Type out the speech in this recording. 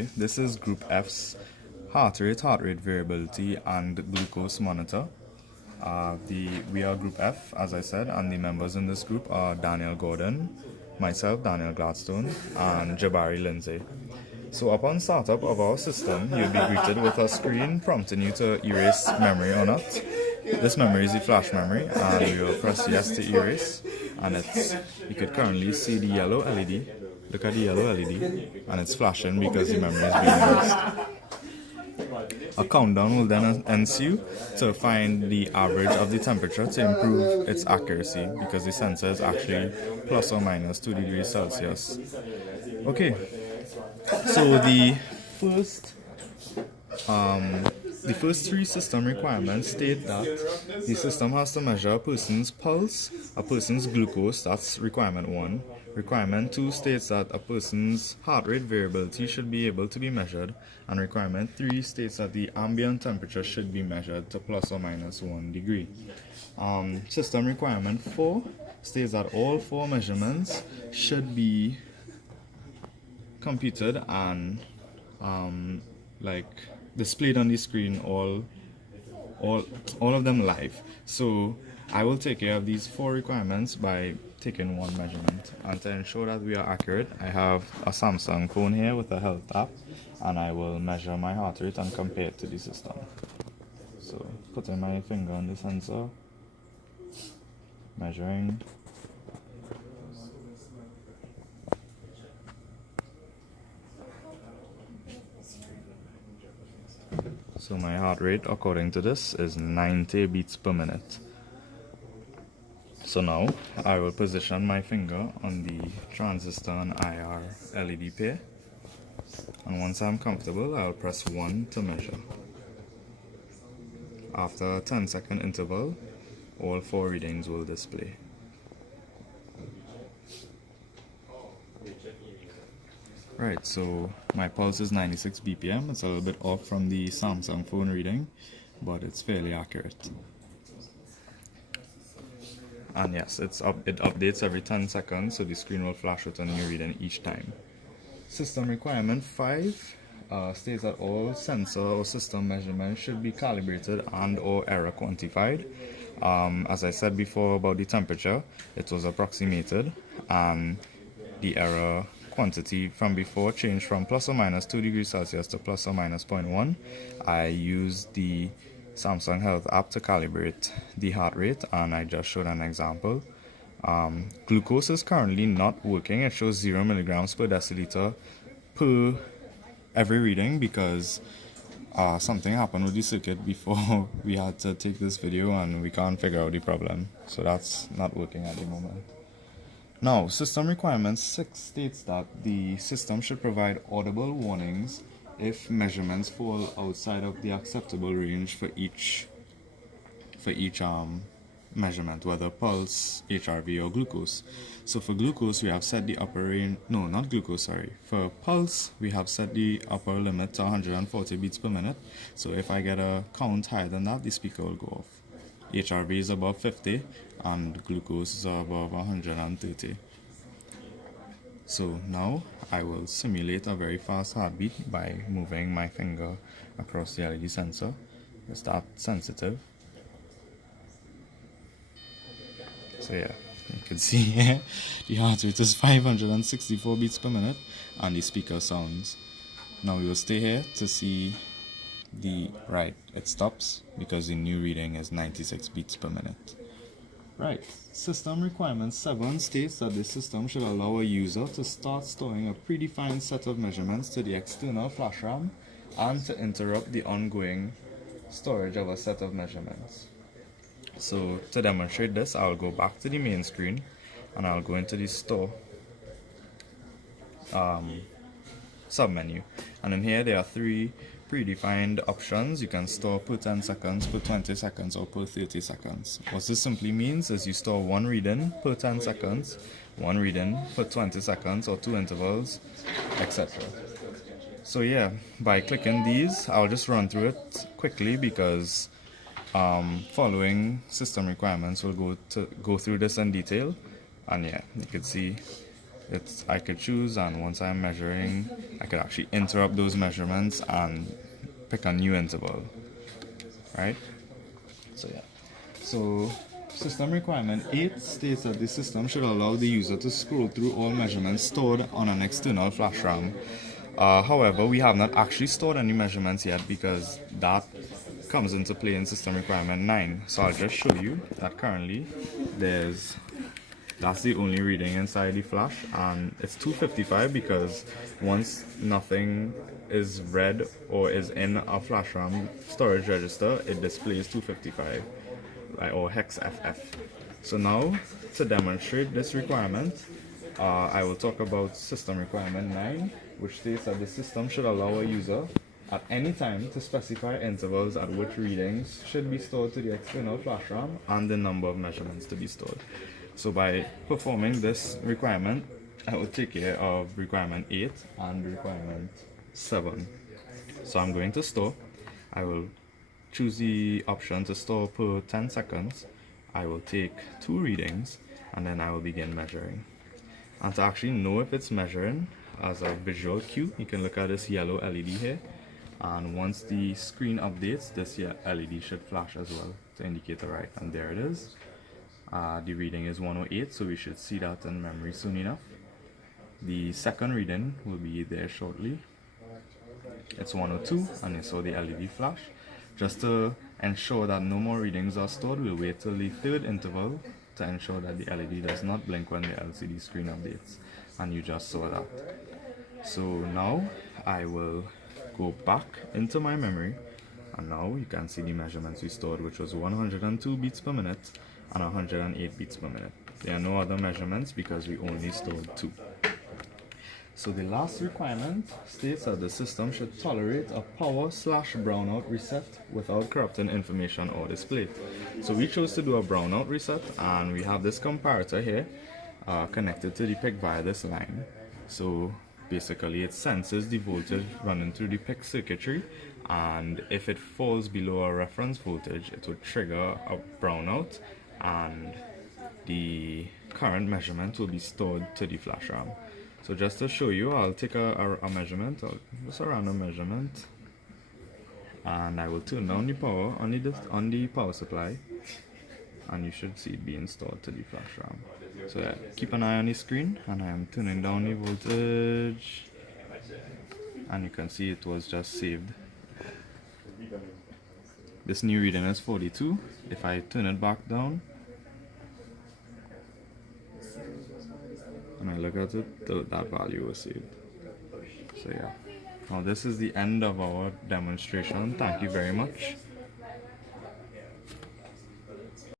This is Group F's heart rate variability, and glucose monitor. We are Group F, as I said, and the members in this group are Daniel Gordon, myself, Daniel Gladstone, and Jabari Lindsay. So upon startup of our system, you'll be greeted with a screen prompting you to erase memory or not. This memory is the flash memory, and we will press yes to erase, and you could currently see the yellow LED. Look at the yellow LED, and it's flashing because the memory is being erased. A countdown will then ensue to find the average of the temperature to improve its accuracy, because the sensor is actually plus or minus 2 degrees Celsius. Okay, so the first three system requirements state that the system has to measure a person's pulse, a person's glucose, that's requirement 1. Requirement 2 states that a person's heart rate variability should be able to be measured, and requirement 3 states that the ambient temperature should be measured to plus or minus 1 degree. System requirement 4 states that all 4 measurements should be computed and displayed on the screen, all of them live. So I will take care of these 4 requirements by taking one measurement, and to ensure that we are accurate, I have a Samsung phone here with a health app, and I will measure my heart rate and compare it to the system. So putting my finger on the sensor, measuring. So my heart rate, according to this, is 90 beats per minute. So now I will position my finger on the transistor and IR LED pair, and once I'm comfortable, I'll press 1 to measure. After a 10-second interval, all 4 readings will display. Right, so my pulse is 96 BPM. It's a little bit off from the Samsung phone reading, but it's fairly accurate. And yes, it updates every 10 seconds, so the screen will flash with a new reading each time. System requirement 5 states that all sensor or system measurements should be calibrated and or error quantified. As I said before about the temperature, it was approximated, and the error quantity from before changed from plus or minus 2 degrees Celsius to plus or minus 0.1. I used the Samsung Health app to calibrate the heart rate, and I just showed an example. Glucose is currently not working. It shows 0 milligrams per deciliter per every reading because something happened with the circuit before we had to take this video, and we can't figure out the problem. So that's not working at the moment. Now, system requirement 6 states that the system should provide audible warnings if measurements fall outside of the acceptable range for each measurement, whether pulse, HRV, or glucose. So for glucose, we have set the upper range. No, not glucose. Sorry. For pulse, we have set the upper limit to 140 beats per minute. So if I get a count higher than that, the speaker will go off. HRV is above 50, and glucose is above 130. So now I will simulate a very fast heartbeat by moving my finger across the LED sensor. It's that sensitive. So yeah, you can see here the heart rate is 564 beats per minute, and the speaker sounds. Now we will stay here to see it stops because the new reading is 96 beats per minute. Right, system requirement 7 states that the system should allow a user to start storing a predefined set of measurements to the external flash RAM and to interrupt the ongoing storage of a set of measurements. So to demonstrate this, I'll go back to the main screen and I'll go into the store submenu, and in here there are 3 predefined options. You can store per 10 seconds, per 20 seconds, or per 30 seconds. What this simply means is you store 1 reading per 10 seconds, 1 reading per 20 seconds, or 2 intervals, etc. So yeah, by clicking these, I'll just run through it quickly because following system requirements will go through this in detail. And yeah, you can see I could choose, and once I'm measuring, I could actually interrupt those measurements and pick a new interval, right? So yeah. So system requirement 8 states that the system should allow the user to scroll through all measurements stored on an external flash RAM. However, we have not actually stored any measurements yet because that comes into play in system requirement 9. So I'll just show you that currently that's the only reading inside the flash, and it's 255 because once nothing is read or is in a flash RAM storage register, it displays 255 or hex FF. So now to demonstrate this requirement, I will talk about system requirement 9, which states that the system should allow a user at any time to specify intervals at which readings should be stored to the external flash RAM and the number of measurements to be stored. So by performing this requirement, I will take care of requirement 8 and requirement 7. So I'm going to store. I will choose the option to store per 10 seconds. I will take 2 readings and then I will begin measuring. And to actually know if it's measuring, as a visual cue, you can look at this yellow LED here, and once the screen updates, this LED should flash as well to indicate the right, and there it is. The reading is 108, so we should see that in memory soon enough. The second reading will be there shortly. It's 102, and you saw the LED flash. Just to ensure that no more readings are stored, we'll wait till the third interval to ensure that the LED does not blink when the LCD screen updates, and you just saw that. So now I will go back into my memory, and now you can see the measurements we stored, which was 102 beats per minute and 108 beats per minute. There are no other measurements because we only stored 2. So the last requirement states that the system should tolerate a power/brownout reset without corrupting information or display. So we chose to do a brownout reset, and we have this comparator here connected to the PIC via this line. So basically it senses the voltage running through the PIC circuitry, and if it falls below a reference voltage, it would trigger a brownout, and the current measurement will be stored to the flash RAM. So just to show you, I'll take a measurement, just a random measurement, and I will turn down the power on the power supply, and you should see it being stored to the flash RAM. So yeah, keep an eye on the screen, and I am turning down the voltage, and you can see it was just saved. This new reading is 42. If I turn it back down and I look at it, that value was saved. So yeah, now this is the end of our demonstration. Thank you very much.